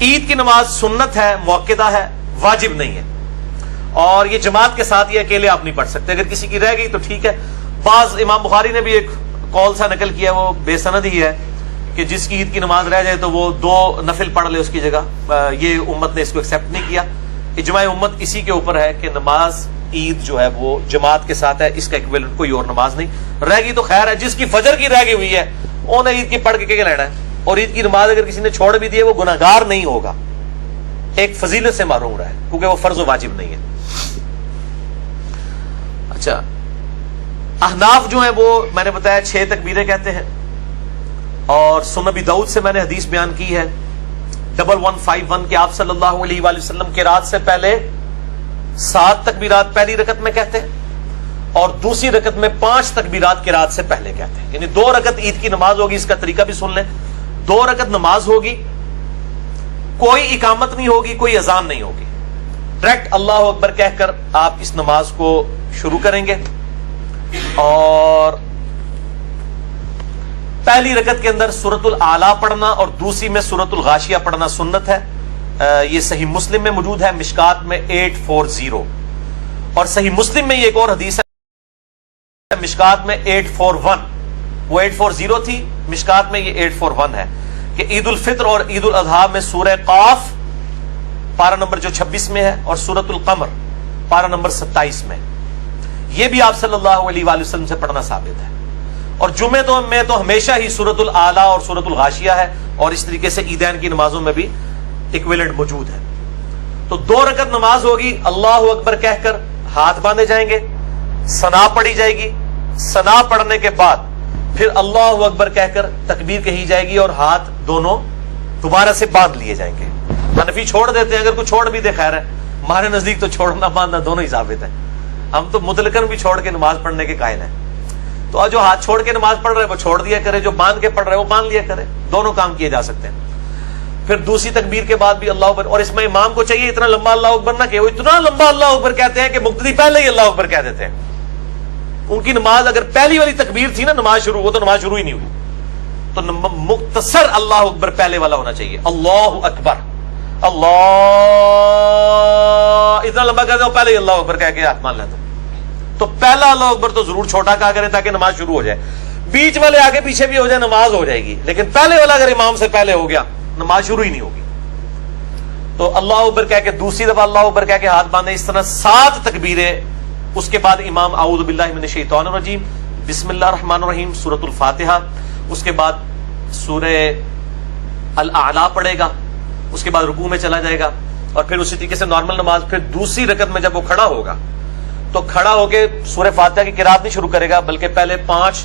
عید کی نماز سنت ہے، موقدہ ہے، واجب نہیں ہے، اور یہ جماعت کے ساتھ یہ اکیلے آپ نہیں پڑھ سکتے، اگر کسی کی رہ گئی تو ٹھیک ہے۔ بعض امام بخاری نے بھی ایک قول سا نقل کیا، وہ بے سند ہی ہے، کہ جس کی عید کی نماز رہ جائے تو وہ 2 نفل پڑھ لے اس کی جگہ۔ یہ امت نے اس کو ایکسیپٹ نہیں کیا۔ اجماع امت اسی کے اوپر ہے کہ نماز عید جو ہے وہ جماعت کے ساتھ ہے، اس کا ایکویلنٹ کوئی اور نماز نہیں۔ رہ گئی تو خیر ہے، جس کی فجر کی رہ گئی ہوئی ہے انہیں عید کی پڑھ کے کیا لینا ہے، اور عید کی نماز اگر کسی نے چھوڑ بھی دی ہے وہ گناہگار نہیں ہوگا، ایک فضیلت سے محروم رہا ہے، کیونکہ وہ فرض و واجب نہیں ہے۔ اچھا، احناف جو ہیں وہ میں نے بتایا 6 تکبیریں کہتے ہیں، اور سنن ابی داؤد سے میں نے حدیث بیان کی ہے 1151 کہ آپ صلی اللہ علیہ وآلہ وسلم کے رات سے پہلے 7 تکبیرات پہلی رکعت میں کہتے ہیں، اور دوسری رکعت میں 5 تکبیرات کے رات سے پہلے کہتے ہیں، یعنی 2 رکعت عید کی نماز ہوگی۔ اس کا طریقہ بھی سن لیں، 2 رکعت نماز ہوگی، کوئی اقامت نہیں ہوگی، کوئی اذان نہیں ہوگی، ڈائریکٹ اللہ اکبر کہہ کر آپ اس نماز کو شروع کریں گے، اور پہلی رکعت کے اندر سورۃ الاعلیٰ پڑھنا اور دوسری میں سورۃ الغاشیہ پڑھنا سنت ہے۔ یہ صحیح مسلم میں موجود ہے، مشکات میں 840، اور صحیح مسلم میں یہ ایک اور حدیث ہے مشکات میں 841، وہ 840 تھی، مشکات میں یہ 841 ہے، کہ عید الفطر اور عید الاضحیٰ میں سورہ قاف پارہ نمبر جو 26 میں ہے، اور سورۃ القمر پارہ نمبر 27 میں، یہ بھی آپ صلی اللہ علیہ وآلہ وسلم سے پڑھنا ثابت ہے۔ اور جمعے میں تو ہمیشہ ہی سورۃ الاعلیٰ اور سورۃ الغاشیہ ہے، اور اس طریقے سے عیدین کی نمازوں میں بھی ایکویلنٹ موجود ہے۔ تو 2 رکعت نماز ہوگی، اللہ اکبر کہہ کر ہاتھ باندھے جائیں گے، ثنا پڑھی جائے گی، ثنا پڑھنے کے بعد پھر اللہ اکبر کہہ کر تکبیر کہی جائے گی، اور ہاتھ دونوں دوبارہ سے باندھ لیے جائیں گے۔ حنفی چھوڑ دیتے ہیں، اگر کوئی چھوڑ بھی دے خیر ہے، ہمارے نزدیک تو چھوڑنا باندھنا دونوں ہی ثابت ہے، ہم تو مطلقاً بھی چھوڑ کے نماز پڑھنے کے قائل ہیں۔ تو جو ہاتھ چھوڑ کے نماز پڑھ رہے وہ چھوڑ دیا کرے، جو باندھ کے پڑھ رہے وہ باندھ لیا کرے، دونوں کام کیے جا سکتے ہیں۔ پھر دوسری تکبیر کے بعد بھی اللہ اکبر، اور اس میں امام کو چاہیے اتنا لمبا اللہ اکبر نہ کہ وہ اتنا لمبا اللہ اکبر کہتے ہیں کہ مقتدی پہلے ہی اللہ اکبر کہہ دیتے ہیں۔ ان کی نماز اگر پہلی والی تکبیر تھی نا نماز شروع، وہ تو نماز شروع ہی نہیں ہوئی، تو مختصر اللہ اکبر پہلے والا ہونا چاہیے، اللہ اکبر، اللہ اتنا لمبا کہتے ہو پہلے ہی اللہ اکبر کہہ کے ہاتھ مان لیتا، تو پہلا اللہ اکبر تو ضرور چھوٹا کہا کریں تاکہ نماز شروع ہو جائے، بیچ والے آگے پیچھے بھی ہو جائے نماز ہو جائے گی، لیکن پہلے والا اگر امام سے پہلے ہو گیا نماز شروع ہی نہیں ہوگی۔ تو اللہ اکبر کہہ کے دوسری دفعہ اللہ اکبر کہہ کے ہاتھ باندھے، اس طرح 7 تکبیریں۔ اس کے بعد امام اعوذ باللہ من الشیطان الرجیم، بسم اللہ الرحمن الرحیم، سورۃ الفاتحہ، اس کے بعد سورہ الاعلیٰ پڑھے گا، اس کے بعد رکوع میں چلا جائے گا، اور پھر اسی طریقے سے نارمل نماز۔ پھر دوسری رکعت میں جب وہ کھڑا ہوگا تو کھڑا ہو کے سورہ فاتحہ کی قرات نہیں شروع کرے گا، بلکہ پہلے 5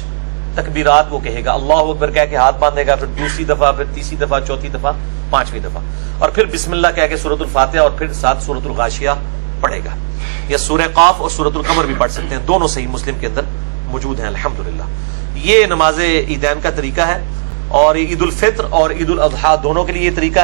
تکبیرات وہ کہے گا، اللہ اکبر کہہ کے ہاتھ باندھے گا، پھر دوسری دفعہ، پھر تیسری دفعہ، چوتھی دفعہ، 5ویں دفعہ، اور پھر بسم اللہ کہہ کے سورۃ الفاتحہ، اور پھر ساتھ سورۃ الغاشیہ پڑھے گا، یا سورہ قاف اور سورۃ القمر بھی پڑھ سکتے ہیں، دونوں صحیح مسلم کے اندر موجود ہیں الحمدللہ۔ یہ نماز عیدین کا طریقہ ہے، اور عید الفطر اور عید الاضحیٰ دونوں کے لیے یہ طریقہ ہے۔